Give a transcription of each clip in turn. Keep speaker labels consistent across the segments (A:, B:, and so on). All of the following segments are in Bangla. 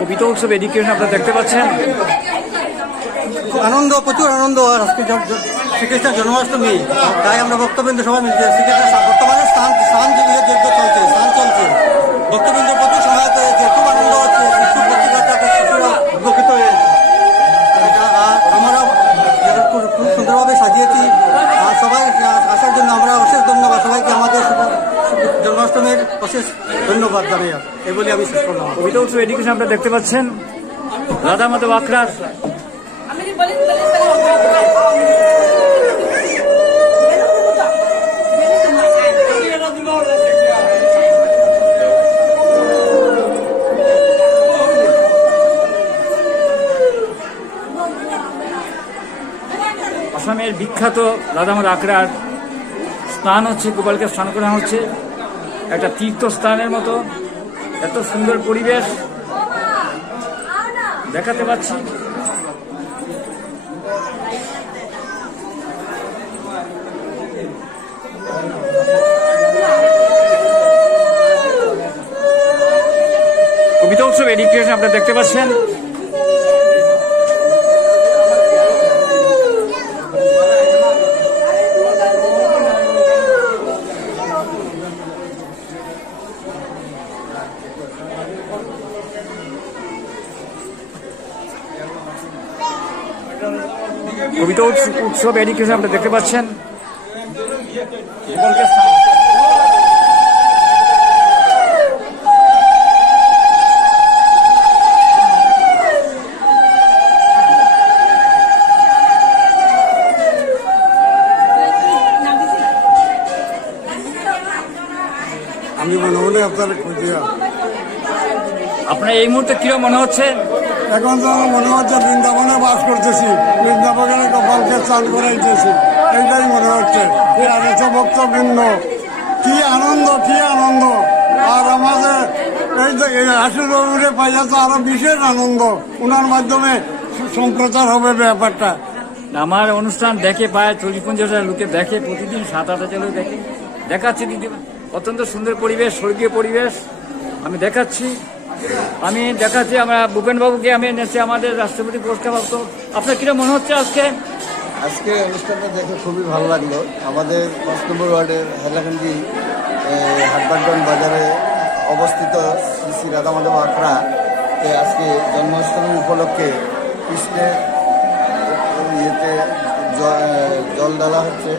A: কবিতা উৎসব এডুকেশন আপনারা দেখতে পাচ্ছেন।
B: আনন্দ, প্রচুর আনন্দ আর আজকে শ্রীকৃষ্ণের জন্মাষ্টমী। তাই আমরা বক্তব্য সবাই মিলছি শ্রীকৃষ্ণের বর্তমানে স্থান স্থান যজ্ঞ চলছে স্থান চলছে। বক্তব্য প্রচুর সহায়তা জন্মাষ্টমীর অশেষ ধন্যবাদ জানাই এই বলে আমি শেষ করলাম।
A: উৎসব এডুকেশন আপনারা দেখতে পাচ্ছেন। রাধা মাধব আখড়ার আসামের বিখ্যাত রাধামাধব আখড়ার স্নান হচ্ছে, গোপালকে স্নান করা হচ্ছে। একটা তীর্থস্থানের মতো এত সুন্দর পরিবেশ দেখাতে পাচ্ছি। কবিতা উৎসব এডুকেশন আপনারা দেখতে পাচ্ছেন। কবিতা উৎসব এডুকেশন আপনারা দেখতে পাচ্ছেন
B: আমি মনে মনে আপনার
A: আপনার এই মুহূর্তে কীরকম মনে হচ্ছে?
B: এখন তো মনে হচ্ছে বৃন্দাবনে বাস করতেছি। বৃন্দাবনে কপালকে চান করাইতেছি। এইটাই মনে হচ্ছে। আর এসব ভক্তবৃন্দ কি আনন্দ কি আনন্দ। আর আমাদের এই যে আশুর বাবুরে পাইয়া তো আরও বিশেষ আনন্দ। ওনার মাধ্যমে সম্প্রচার হবে ব্যাপারটা।
A: আমার অনুষ্ঠান দেখে প্রায় চল্লিশ পঞ্চাশ হাজার লোকে দেখে, প্রতিদিন সাত আট হাজার দেখে। দেখাচ্ছি অত্যন্ত সুন্দর পরিবেশ, স্বর্গীয় পরিবেশ। আমি দেখাচ্ছি। আমি দেখাচ্ছি, আমরা ভূপেনবাবুকে, আমি এনেছি আমাদের রাষ্ট্রপতি পুরস্কার প্রাপ্ত আপনার কীরকম মনে হচ্ছে আজকে?
C: আজকে অনুষ্ঠানটা দেখে খুবই ভালো লাগল। আমাদের পাঁচ নম্বর ওয়ার্ডের হাইলাকান্দি হাটবাগন বাজারে অবস্থিত শ্রী শ্রী রাধা মাধব আখড়া আজকে জন্মাষ্টমী উপলক্ষে কৃষ্ণের ইয়েতে জল ঢালা হচ্ছে।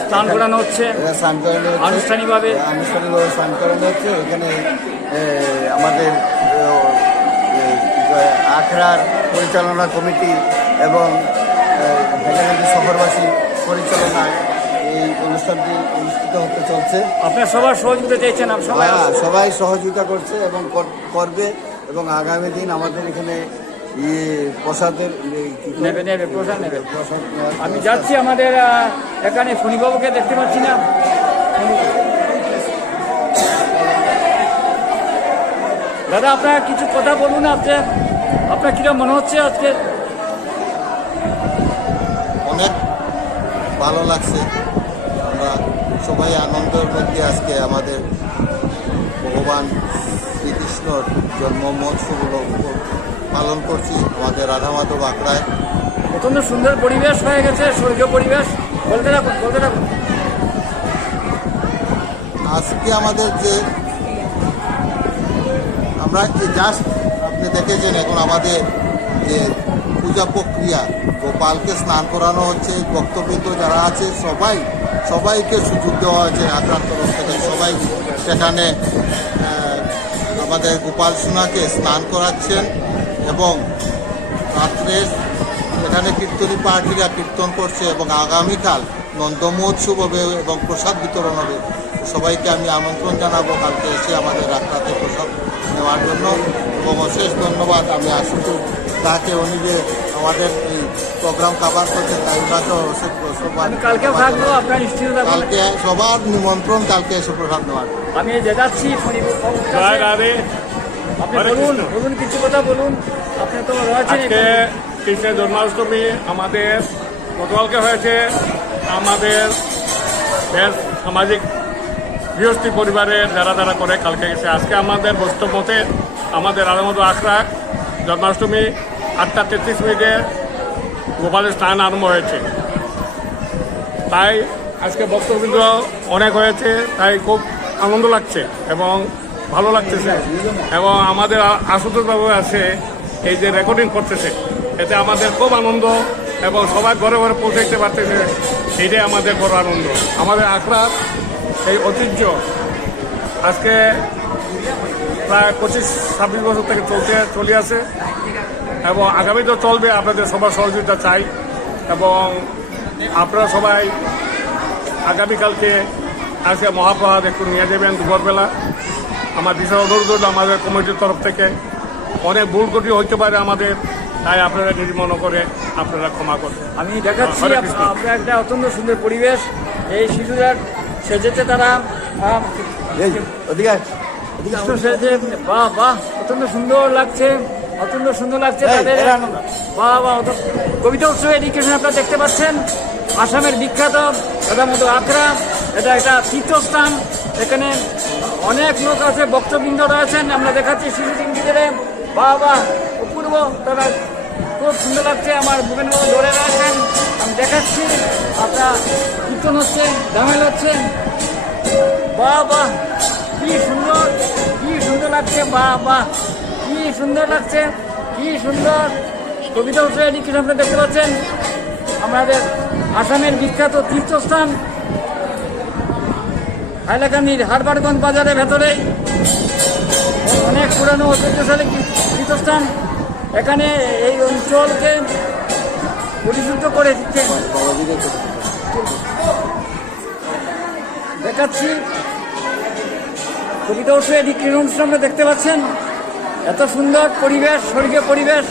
A: স্নান করানো হচ্ছে
C: এরা স্নান করানো
A: আনুষ্ঠানিকভাবে?
C: আনুষ্ঠানিকভাবে স্নান করানো হচ্ছে। এখানে আমাদের আখড়ার পরিচালনা কমিটি এবং এ, হাইলাকান্দি শহরবাসী পরিচালনায় এই অনুষ্ঠানটি অনুষ্ঠিত হতে চলছে।
A: আপনার সবার সহযোগিতা চাইছেন সবাই
C: হ্যাঁ, সবাই সহযোগিতা করছে এবং কর- করবে এবং আগামী দিন আমাদের এখানে প্রসাদের
A: নেবে নেবে প্রসাদ নেবে।
C: প্রসাদ
A: আমি যাচ্ছি আমাদের এখানে ফণিবাবুকে দেখতে পাচ্ছি না। দাদা আপনার কিছু কথা বলুন আজকে। আপনার কীরকম মনে হচ্ছে আজকে?
C: অনেক ভালো লাগছে। আমরা সবাই আনন্দের মধ্যে আজকে আমাদের ভগবান শ্রীকৃষ্ণর জন্ম মহোৎসব পালন করছি আমাদের রাধা মাধব আখড়ায়।
A: অত্যন্ত সুন্দর পরিবেশ হয়ে গেছে স্বর্গীয় পরিবেশ। বলতে রাখুন বলতে রাখুন
C: আজকে আমাদের যে আমরা জাস্ট আপনি দেখেছেন এখন আমাদের যে পূজা প্রক্রিয়া গোপালকে স্নান করানো হচ্ছে ভক্তবৃন্দ যারা আছে সবাই সবাইকে সুযোগ দেওয়া হয়েছে আপনার তরফ থেকে। সবাই সেখানে আমাদের গোপাল সোনাকে স্নান করাচ্ছেন। এবং রাত্রে এখানে কীর্তনী পার্টিরা কীর্তন করছে এবং আগামীকাল নন্দ মহোৎসব হবে এবং প্রসাদ বিতরণ হবে। সবাইকে আমি আমন্ত্রণ জানাব। কালকে এসে আমাদের রাস্তাতে প্রসাদ নেওয়ার জন্য। এবং অশেষ ধন্যবাদ। আমি আশুতোষ তাকে উনি যে আমাদের এই প্রোগ্রাম কাভার করছে তাই তাকে অশেষ কালকে সবার নিমন্ত্রণ কালকে এসে প্রসাদ নেওয়ার।
A: আমি যে যাচ্ছি আপনি
D: হরে
A: বলুন
D: কৃষ্ণ।
A: বলুন কিছু কথা বলুন। আপনি তো রয়েছেন
D: আজকে কৃষ্ণের জন্মাষ্টমী আমাদের গতকালকে হয়েছে। আমাদের বেশ সামাজিক গৃহস্থী পরিবারের যারা যারা করে কালকে গেছে। আজকে আমাদের বৈষ্ণব মতে আমাদের আলামত আখড়া জন্মাষ্টমী আটটা তেত্রিশ মিনিটে গোপালের স্নান আরম্ভ হয়েছে। তাই আজকে বক্তব্য অনেক হয়েছে তাই খুব আনন্দ লাগছে এবং ভালো লাগতেছে। এবং আমাদের আ- আশুতোষ বাবু আছে, এই যে রেকর্ডিং করতেছে, এতে আমাদের খুব আনন্দ এবং সবাই ঘরে ঘরে পৌঁছাইতে পারতেছে এইটাই আমাদের বড় আনন্দ। আমাদের আখড়ার এই ঐতিহ্য আজকে প্রায় পঁচিশ, ছাব্বিশ বছর থেকে চলতে, চলে আসে এবং আগামীতেও চলবে, আপনাদের সবার সহযোগিতা চাই। এবং আপনারা সবাই আগামীকালকে আজকে মহাপ্রহাদ একটু নিয়ে যাবেন দুপুরবেলা। আমার বিশাল অনুরোধ হলো আমাদের কমিটির তরফ থেকে। অনেক ভুল ত্রুটি হইতে পারে আমাদের তাই আপনারা যদি মনে করে আপনারা ক্ষমা করবেন
A: আমি দেখাচ্ছি আপনার একটা অত্যন্ত সুন্দর পরিবেশ। এই শিশুরা সেজেছে তারা বাহ বাহ অত্যন্ত সুন্দর লাগছে অত্যন্ত সুন্দর লাগছে তাদের। বাহ বাহ অত- কবিতা উৎসব এডুকেশন আপনারা দেখতে পাচ্ছেন। আসামের বিখ্যাত প্রধানত আখড়া। এটা একটা তীর্থস্থান। এখানে অনেক লোক আছে বক্তবৃন্দ রয়েছেন, আমরা দেখাচ্ছি শিশু তিনটিদের বাহ বাহ, অপূর্ব তারা খুব সুন্দর লাগছে, আমার মতো ধরে রয়েছেন। আমি দেখাচ্ছি, আপনার কীর্তন হচ্ছে ঝামেল হচ্ছে বাহ কি সুন্দর কি সুন্দর লাগছে, বাহ কি সুন্দর লাগছে, কি সুন্দর। কবিতা উৎসব এদিকে আপনি দেখতে পাচ্ছেন, আমাদের আসামের বিখ্যাত তীর্থস্থান। হাইলাকান্দির হারবারগঞ্জ বাজারের ভেতরে অনেক পুরানো ঐতিহ্যশালী তীর্থস্থান। এখানে এই অঞ্চলকে পরিশুদ্ধ করে দিচ্ছে। দেখাচ্ছি। কবিতা এদিকে অনুষ্ঠান আমরা দেখতে পাচ্ছেন। এত সুন্দর পরিবেশ, স্বর্গীয় পরিবেশ।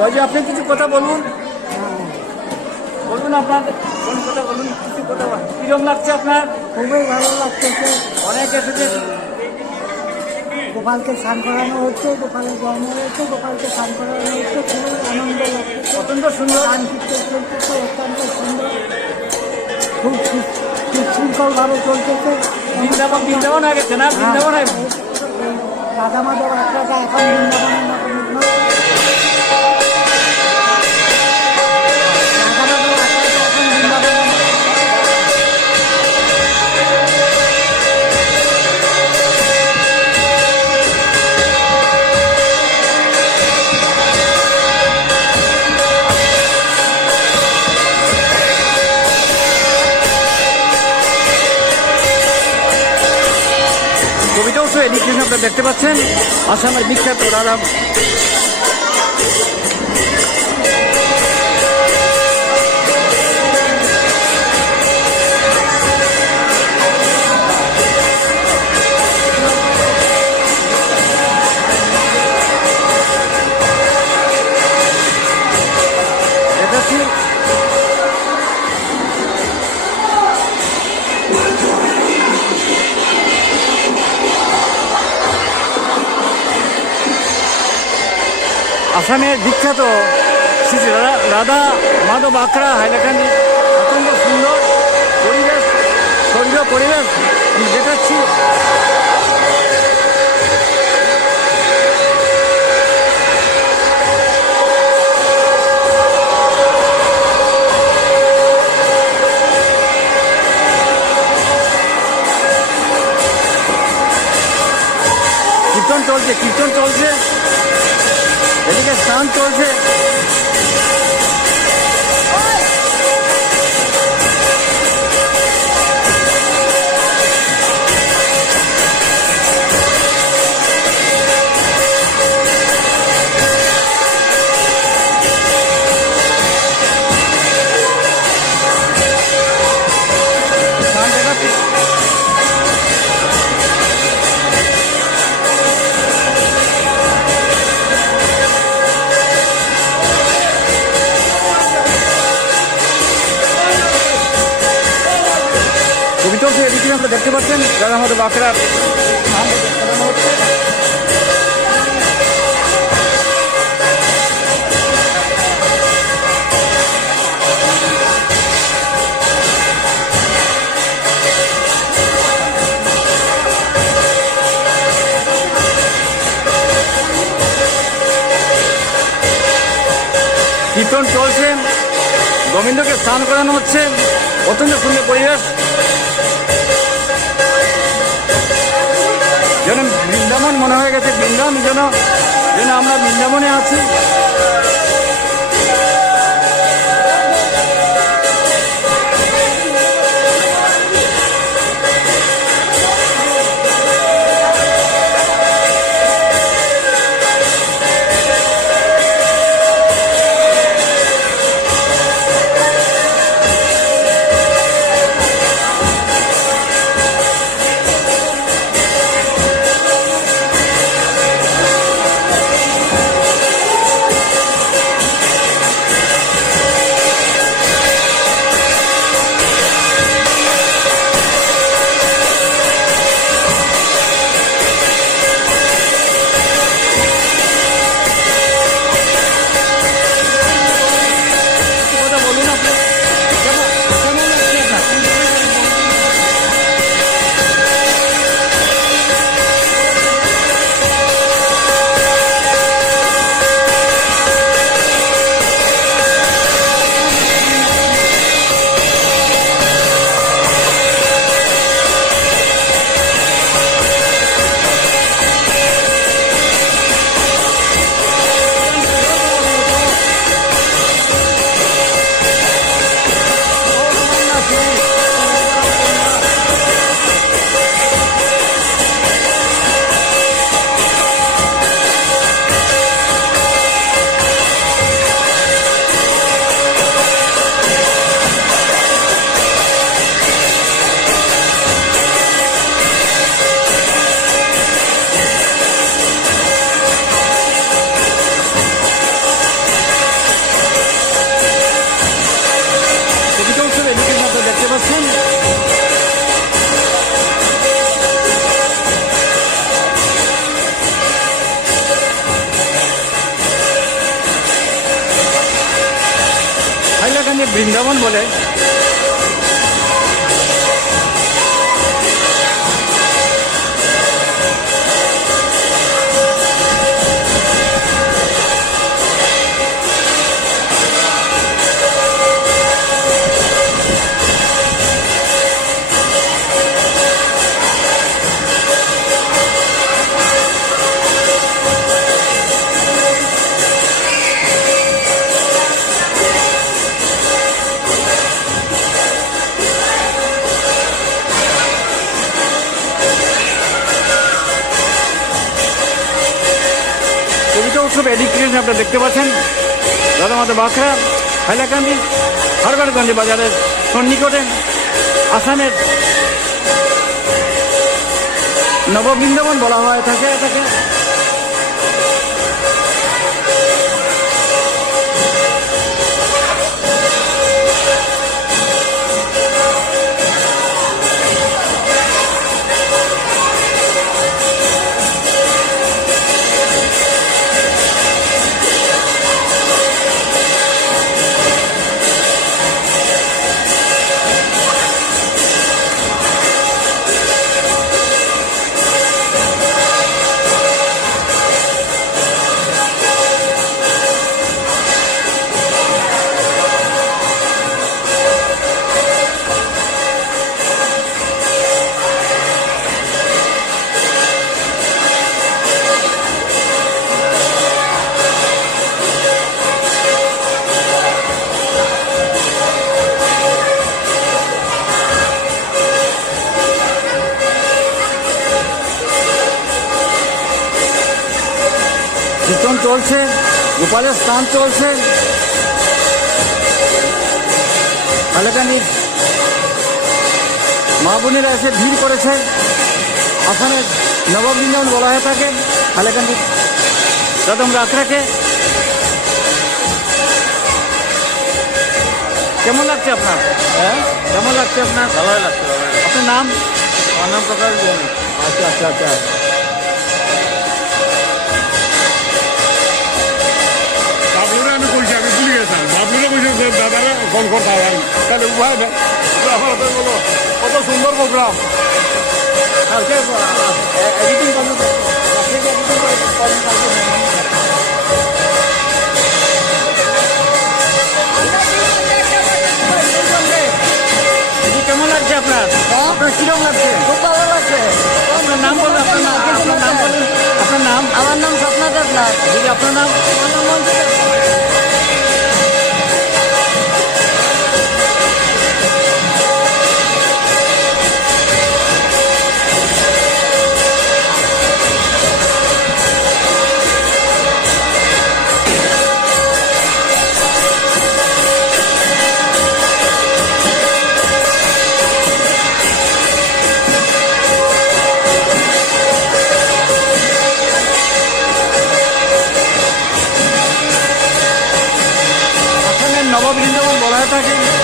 A: বাবাজি আপনি কিছু কথা বলুন। বলুন আপনার কোন কথা বলুন কিছু কথা বলুন। কিরম লাগছে আপনার?
E: খুবই ভালো লাগছে
A: অনেক এসেছে।
E: গোপালকে স্নান করানো হচ্ছে গোপালের জন্ম হয়েছে গোপালকে স্নান করানো হচ্ছে খুবই আনন্দ লাগতেছে
A: অত্যন্ত সুন্দর।
E: অত্যন্ত সুন্দর। খুব সুশৃঙ্খলভাবে চলতেছে
A: বৃন্দাবন বৃন্দাবন গেছে না? বৃন্দাবন হয়ে গেছে।
E: রাধা মাধব আখড়াটা এখন বৃন্দাবনের
A: এদিকে আপনারা দেখতে পাচ্ছেন। আসামের বিখ্যাত রাধা আসামের বিখ্যাত শ্রী রাধা- মাধব আখড়া হাইলাকান্দি। অত্যন্ত সুন্দর পরিবেশ, স্বর্গীয় পরিবেশ আমি দেখাচ্ছি। কীর্তন চলছে কীর্তন চলছে। এদিকে স্নান কবি চলছে, এদিকে আপনারা দেখতে পাচ্ছেন যারা আমাদের বাঁকড়ার কীর্তন চলছে, গোবিন্দকে স্নান করানো হচ্ছে, অত্যন্ত সুন্দর পরিবেশ। যেন বৃন্দাবন মনে হয়ে গেছে বৃন্দাবন যেন যেন আমরা বৃন্দাবনে আছি। কবিতা উৎসব এদিকে আপনারা দেখতে পাচ্ছেন। বৃন্দাবন বলে উৎসব আপনারা দেখতে পাচ্ছেন, দাদা মাতা বাঁকড়া হাইলাকান্দি হারবারগঞ্জ বাজারের সন্নিকটে আসামের নববৃন্দাবন বলা হয়, থাকে এটাকে চলছে গোপালের স্থান চলছে। হাইলাকান্দির মা বোনেরা এসে ভিড় করেছে। আসামের নববৃন্দাবন বলা হয়ে থাকে হাইলাকান্দির দাদম রাত্রাকে। কেমন লাগছে আপনার? হ্যাঁ? কেমন লাগছে আপনার? ভালোই লাগছে আপনার নাম? আমার নাম প্রকাশ আচ্ছা আচ্ছা আচ্ছা।
D: ফোন করতে হবে তাহলে নেই। বলো কত সুন্দর প্রোগ্রাম
A: কালকে এডিটিং করব লাগছে আপনার? আপনার কীরকম লাগছে?
F: খুব ভালো লাগছে।
A: আপনার নাম বলুন আপনার নাম আপনার নাম বলুন। আপনার নাম
F: আমার নাম স্বপ্না দেবনাথ।
A: আপনার নাম?
F: আমার নাম মঞ্জু
A: নববৃন্দাবন বলা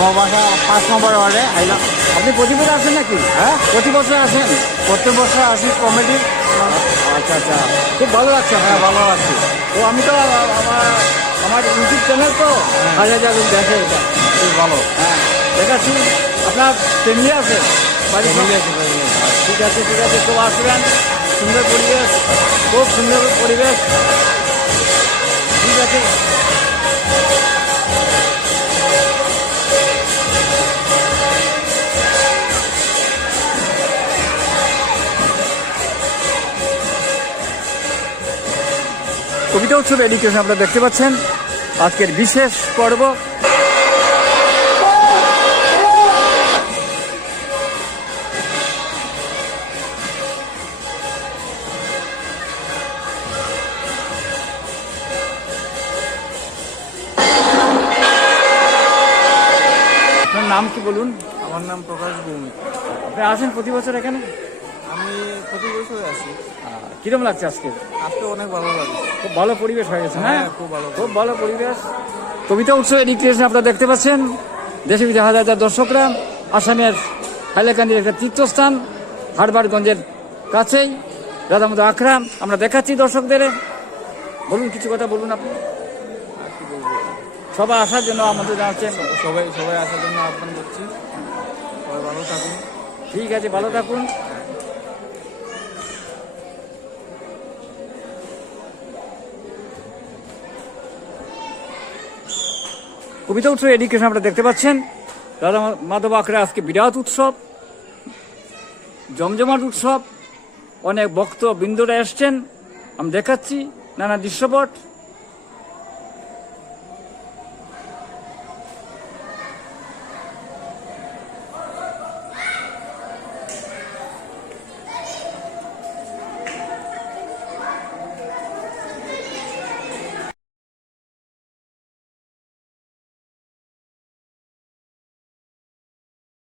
G: আমার বাসা পাঁচ নম্বর ওয়ার্ডে আইলাম
A: আপনি প্রতি বছর আসেন নাকি? হ্যাঁ। প্রতি বছর আসেন?
G: প্রত্যেক বছর আসি কমেডি
A: আচ্ছা আচ্ছা। খুব ভালো লাগছে। হ্যাঁ ভালো লাগছে। তো আমি তো আমার আমার ইউটিউব চ্যানেল তো। হাজার হাজার লোক দেখে এটা।
G: খুব ভালো।
A: হ্যাঁ দেখাচ্ছি। আপনার ফ্যামিলি আছে? বাড়ি
G: Family আছে, আছে।
A: ঠিক আছে ঠিক আছে। খুব আসবেন। সুন্দর পরিবেশ খুব সুন্দর পরিবেশ। ঠিক আছে। উৎসব এডুকেশন আপনারা দেখতে পাচ্ছেন। আজকের বিশেষ পর্ব। নাম কি বলুন?
G: আমার নাম প্রকাশ ভৌমিক
A: আপনি আসেন প্রতি বছর এখানে?
G: আমি প্রতি বছর আসি
A: কিরম লাগছে আজকে?
G: আজকে অনেক ভালো লাগে
A: খুব ভালো পরিবেশ হয়ে গেছে
G: হ্যাঁ, খুব ভালো।
A: খুব ভালো পরিবেশ। কবিতা উৎসব এডিক্টেশন আপনারা দেখতে পাচ্ছেন। দেশে বিদেশে হাজার হাজার দর্শকরা আসামের হাইলাকান্দির একটা তীর্থস্থান হারবারগঞ্জের কাছেই। রাধামধু আখড়া আমরা দেখাচ্ছি দর্শকদের। বলুন কিছু কথা বলুন আপনি। সবাই আসার জন্য আমাদের জানাচ্ছেন।
G: সবাই সবাই আসার জন্য আহ্বান করছি। সবাই ভালো থাকুন।
A: ঠিক আছে ভালো থাকুন। কবিতা উৎসব এডুকেশন আপনারা দেখতে পাচ্ছেন। রাধা মাধব আখড়া আজকে বিরাট উৎসব, জমজমাট উৎসব। অনেক ভক্ত বৃন্দরা এসছেন, আমি দেখাচ্ছি নানা দৃশ্যপট।